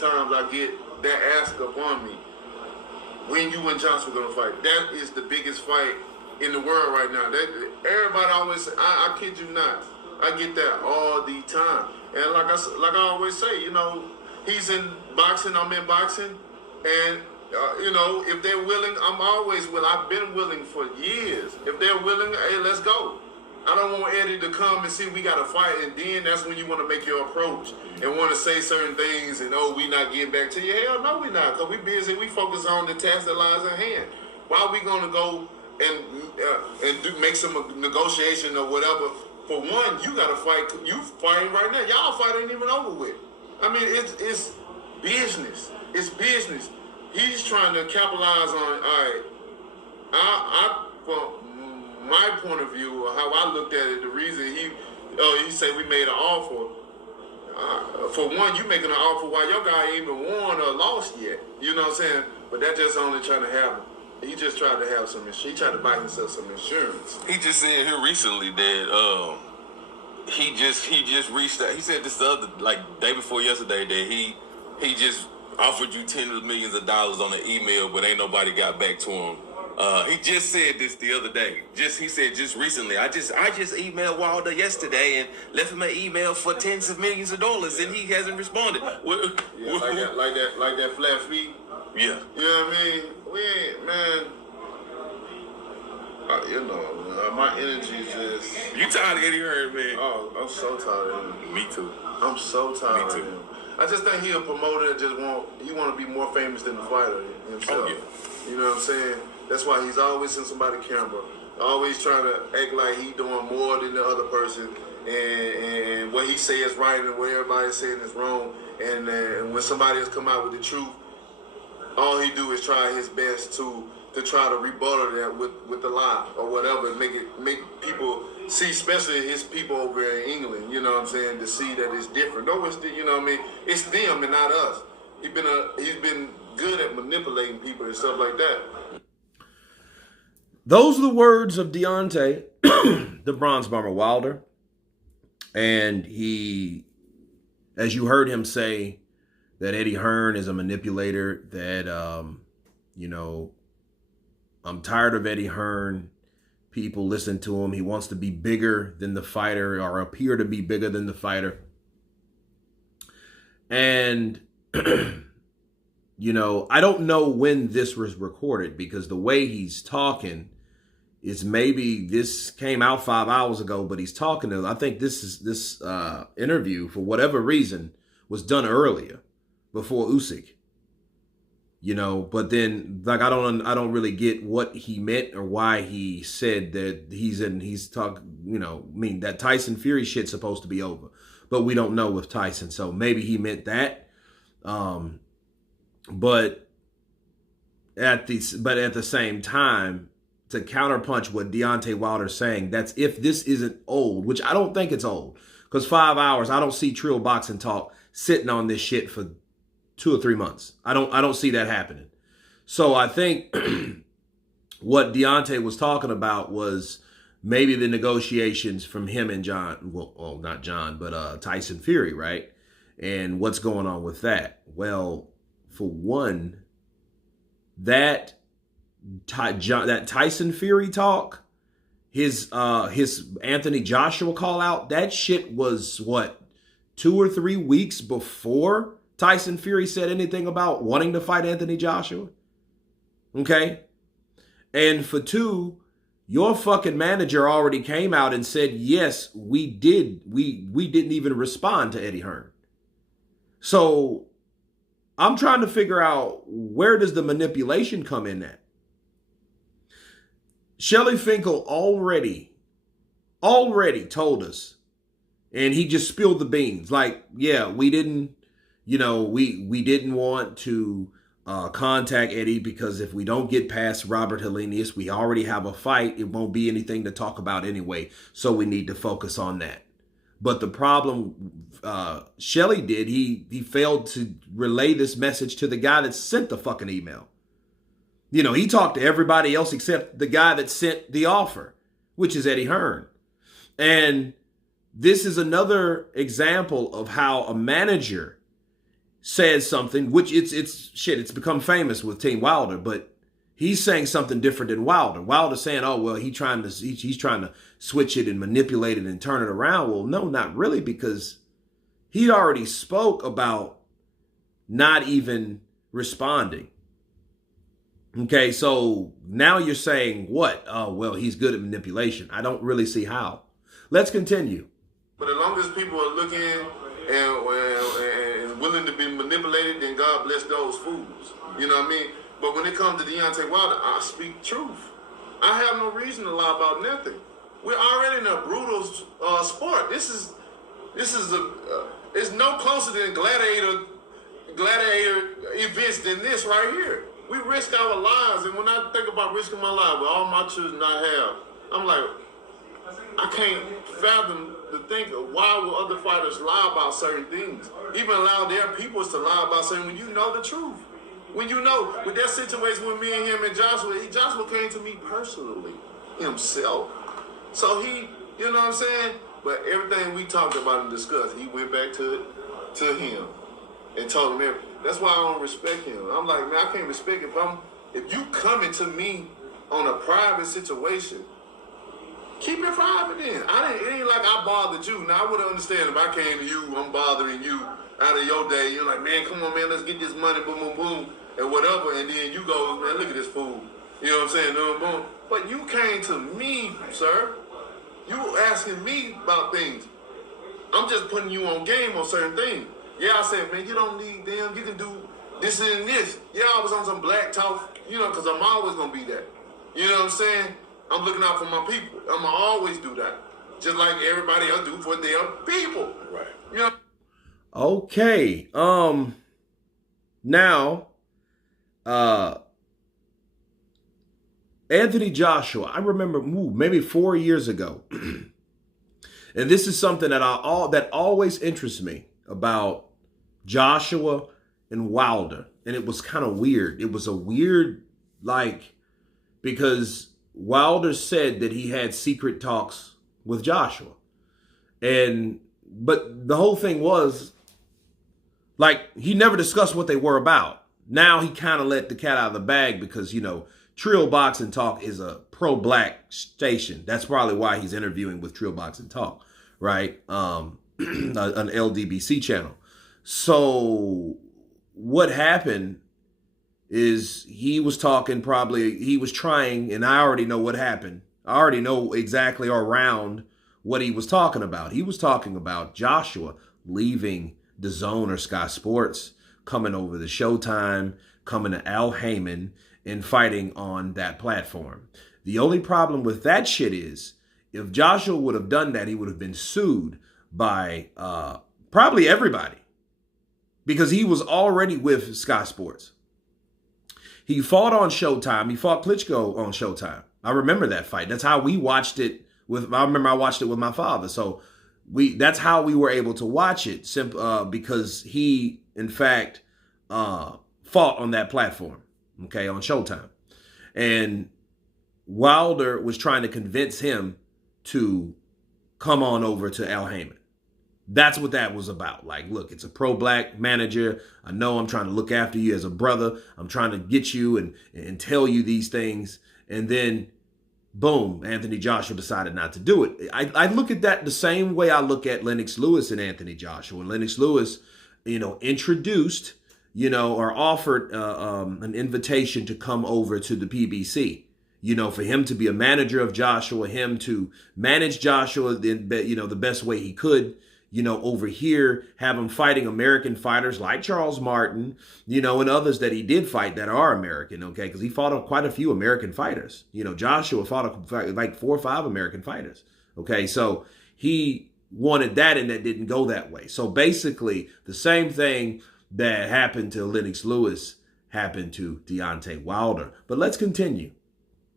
times I get that ask upon me. When you and Johnson were gonna fight? That is the biggest fight in the world right now. Everybody always say, I kid you not. I get that all the time. And like I always say, he's in boxing, I'm in boxing, and if they're willing, I'm always willing. I've been willing for years. If they're willing, hey, let's go. I don't want Eddie to come and see we got to fight, and then that's when you want to make your approach and want to say certain things and, we not getting back to you. Hell no, we not, because we busy. We focus on the task that lies at hand. Why are we going to go and make some negotiation or whatever? For one, you got to fight. You fighting right now. Y'all fight ain't even over with. I mean, it's business. It's business. He's trying to capitalize on, all right, from my point of view, or how I looked at it, the reason he said we made an offer. For one, you making an offer while your guy ain't even won or lost yet. You know what I'm saying? But that just only trying to have him. He just tried to have some insurance. He tried to buy himself some insurance. He just said here recently that he just reached out. He said this the other, day before yesterday, that he just offered you tens of millions of dollars on an email, but ain't nobody got back to him. He just said this the other day. He said just recently, I just emailed Wilder yesterday and left him an email for tens of millions of dollars, and he hasn't responded. Yeah, like that flat fee. Yeah. You know what I mean? We ain't, man. My energy is just. You tired of Eddie Hearn, man? Oh, I'm so tired of him. Me too. I'm so tired of him. I just think he a promoter that just want to be more famous than the fighter himself. Oh, yeah. You know what I'm saying? That's why he's always in somebody's camera, always trying to act like he doing more than the other person, and what he say is right and what everybody's saying is wrong. And when somebody has come out with the truth, all he do is try his best to try to rebuttal that with the lie or whatever, make people see, especially his people over in England, you know what I'm saying, to see that it's different. No, it's you know what I mean, it's them and not us. He's been good at manipulating people and stuff like that. Those are the words of Deontay, the Bronze Bomber Wilder. And he, as you heard him say, that Eddie Hearn is a manipulator, that, I'm tired of Eddie Hearn. People listen to him. He wants to be bigger than the fighter, or appear to be bigger than the fighter. And, I don't know when this was recorded, because the way he's talking is, maybe this came out 5 hours ago, but he's talking to, I think this interview, for whatever reason, was done earlier, before Usyk. But then, I don't really get what he meant or why he said that that Tyson Fury shit's supposed to be over, but we don't know with Tyson. So maybe he meant that. But at the same time, to counterpunch what Deontay Wilder's saying, that's if this isn't old, which I don't think it's old, because 5 hours, I don't see Trill Boxing Talk sitting on this shit for 2 or 3 months. I don't see that happening. So I think what Deontay was talking about was maybe the negotiations from him and Tyson Fury, right? And what's going on with that? Well, for one, that Tyson Fury talk, his Anthony Joshua call out, that shit was what, 2 or 3 weeks before Tyson Fury said anything about wanting to fight Anthony Joshua. Okay? And for two, your fucking manager already came out and said, yes, we did. We didn't even respond to Eddie Hearn. So I'm trying to figure out, where does the manipulation come in at? Shelly Finkel already told us, and he just spilled the beans. Like, yeah, we didn't, we didn't want to contact Eddie, because if we don't get past Robert Helenius, we already have a fight. It won't be anything to talk about anyway, so we need to focus on that. But the problem Shelly did, he failed to relay this message to the guy that sent the fucking email. He talked to everybody else except the guy that sent the offer, which is Eddie Hearn. And this is another example of how a manager said something, which it's become famous with Team Wilder, but he's saying something different than Wilder. Wilder's saying, oh, well, he's trying to switch it and manipulate it and turn it around. Well, no, not really, because he already spoke about not even responding. Okay, so now you're saying what? Oh, well, he's good at manipulation. I don't really see how. Let's continue. But as long as people are looking and willing to be manipulated, then God bless those fools. You know what I mean? But when it comes to Deontay Wilder, I speak truth. I have no reason to lie about nothing. We're already in a brutal sport. This is it's no closer than gladiator events than this right here. We risk our lives, and when I think about risking my life with all my children I have, I'm like, I can't fathom the think of why will other fighters lie about certain things, even allow their peoples to lie about certain when you know the truth. When you know, with that situation with me and him and Joshua came to me personally, himself. So he, you know what I'm saying? But everything we talked about and discussed, he went back to him and told him everything. That's why I don't respect him. I'm like, man, I can't respect if you coming to me on a private situation, keep it private then. It ain't like I bothered you. Now I would understand if I came to you, I'm bothering you out of your day. You're like, man, come on, man, let's get this money, boom, boom, boom, and whatever. And then you go, man, look at this fool. You know what I'm saying? Boom, boom. But you came to me, sir. You asking me about things. I'm just putting you on game on certain things. Yeah, I said, man, you don't need them. You can do this and this. Yeah, I was on some black talk, because I'm always going to be that. You know what I'm saying? I'm looking out for my people. I'm going to always do that. Just like everybody else do for their people. Right. You know? Okay. Now, Anthony Joshua, I remember maybe 4 years ago. And this is something that always interests me about Joshua and Wilder. And it was kind of weird. It was a weird, because Wilder said that he had secret talks with Joshua. But the whole thing was, he never discussed what they were about. Now he kind of let the cat out of the bag because, Trill Boxing Talk is a pro-black station. That's probably why he's interviewing with Trill Boxing Talk, right? An LDBC channel. So what happened is he was trying, and I already know what happened. I already know exactly around what he was talking about. He was talking about Joshua leaving DAZN or Sky Sports, coming over to Showtime, coming to Al Heyman, and fighting on that platform. The only problem with that shit is, if Joshua would have done that, he would have been sued by probably everybody, because he was already with Sky Sports. He fought on Showtime. He fought Klitschko on Showtime. I remember that fight. That's how we watched it. I remember I watched it with my father. So that's how we were able to watch it, because he, in fact, fought on that platform, okay, on Showtime. And Wilder was trying to convince him to come on over to Al Heyman. That's what that was about. Look, it's a pro-black manager. I know I'm trying to look after you as a brother. I'm trying to get you and tell you these things. And then, boom, Anthony Joshua decided not to do it. I look at that the same way I look at Lennox Lewis and Anthony Joshua. And Lennox Lewis, introduced, or offered an invitation to come over to the PBC. For him to be a manager of Joshua, him to manage Joshua, the best way he could. Over here, have him fighting American fighters like Charles Martin, and others that he did fight that are American, okay? Because he fought quite a few American fighters. Joshua fought 4 or 5 American fighters, okay? So he wanted that, and that didn't go that way. So basically, the same thing that happened to Lennox Lewis happened to Deontay Wilder. But let's continue.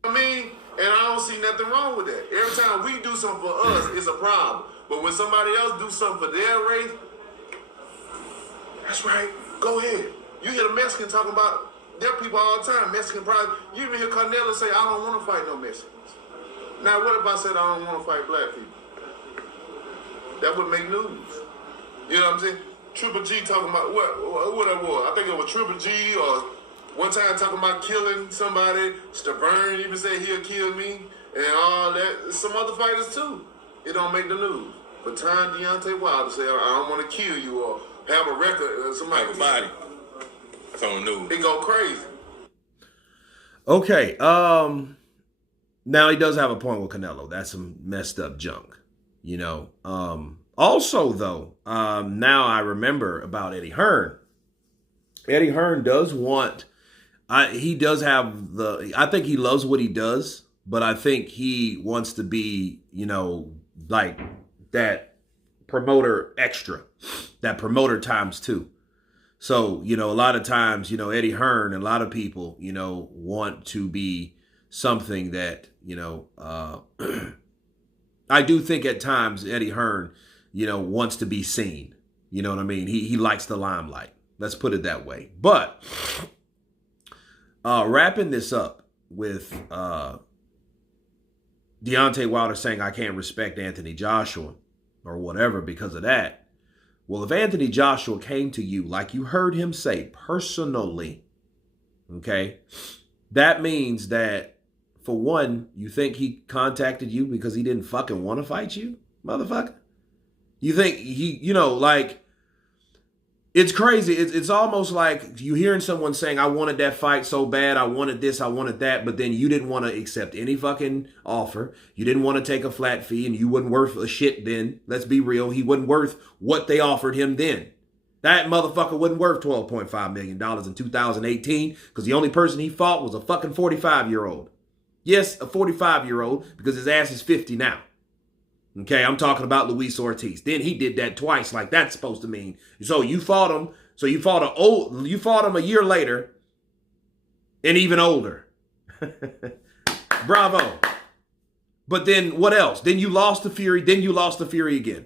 And I don't see nothing wrong with that. Every time we do something for us, it's a problem. But when somebody else do something for their race, that's right. Go ahead. You hear the Mexican talking about their people all the time. Mexican pride. You even hear Carnella say, I don't want to fight no Mexicans. Now, what if I said I don't want to fight black people? That would make news. You know what I'm saying? Triple G talking about what that was. I think it was Triple G or one time talking about killing somebody. Stavern even said he'll kill me and all that. Some other fighters too. It don't make the news. But time Deontay Wilder said, I don't want to kill you or have a record. Somebody Have a body. That's on the news. It go crazy. Okay. Now he does have a point with Canelo. That's some messed up junk, you know. Also, though, now I remember about Eddie Hearn. Eddie Hearn does want. He does have the. I think he loves what he does, but I think he wants to be, you know, like that promoter extra, that promoter times two. So, you know, a lot of times, you know, Eddie Hearn and a lot of people, you know, want to be something that, you know, I do think at times Eddie Hearn, you know, wants to be seen. You know what I mean? He likes the limelight. Let's put it that way. But wrapping this up with Deontay Wilder saying I can't respect Anthony Joshua or whatever because of that. Well, if Anthony Joshua came to you, like you heard him say, personally, okay, that means that, for one, you think he contacted you because he didn't fucking want to fight you, motherfucker? You think he, you know, like, it's crazy. It's almost like you hearing someone saying, I wanted that fight so bad, I wanted this, I wanted that, but then you didn't want to accept any fucking offer. You didn't want to take a flat fee, and you wasn't worth a shit then. Let's be real. He wasn't worth what they offered him then. That motherfucker wasn't worth $12.5 million in 2018 because the only person he fought was a fucking 45-year-old. Yes, a 45-year-old because his ass is 50 now. Okay, I'm talking about Luis Ortiz. Then he did that twice, like that's supposed to mean. So you fought him. So you fought him a year later, and even older. Bravo. But then what else? Then you lost to Fury. Then you lost to Fury again.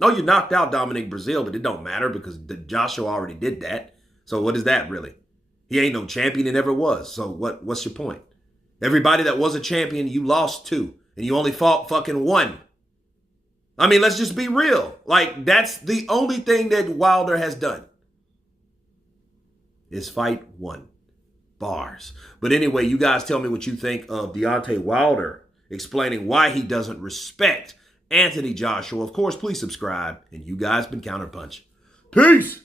No, you knocked out Dominic Brazil, but it don't matter because Joshua already did that. So what is that really? He ain't no champion. He never was. So what's your point? Everybody that was a champion, you lost to. And you only fought fucking one. I mean, let's just be real. Like, that's the only thing that Wilder has done. Is fight one. Bars. But anyway, you guys tell me what you think of Deontay Wilder explaining why he doesn't respect Anthony Joshua. Of course, please subscribe. And you guys been Counterpunch. Peace!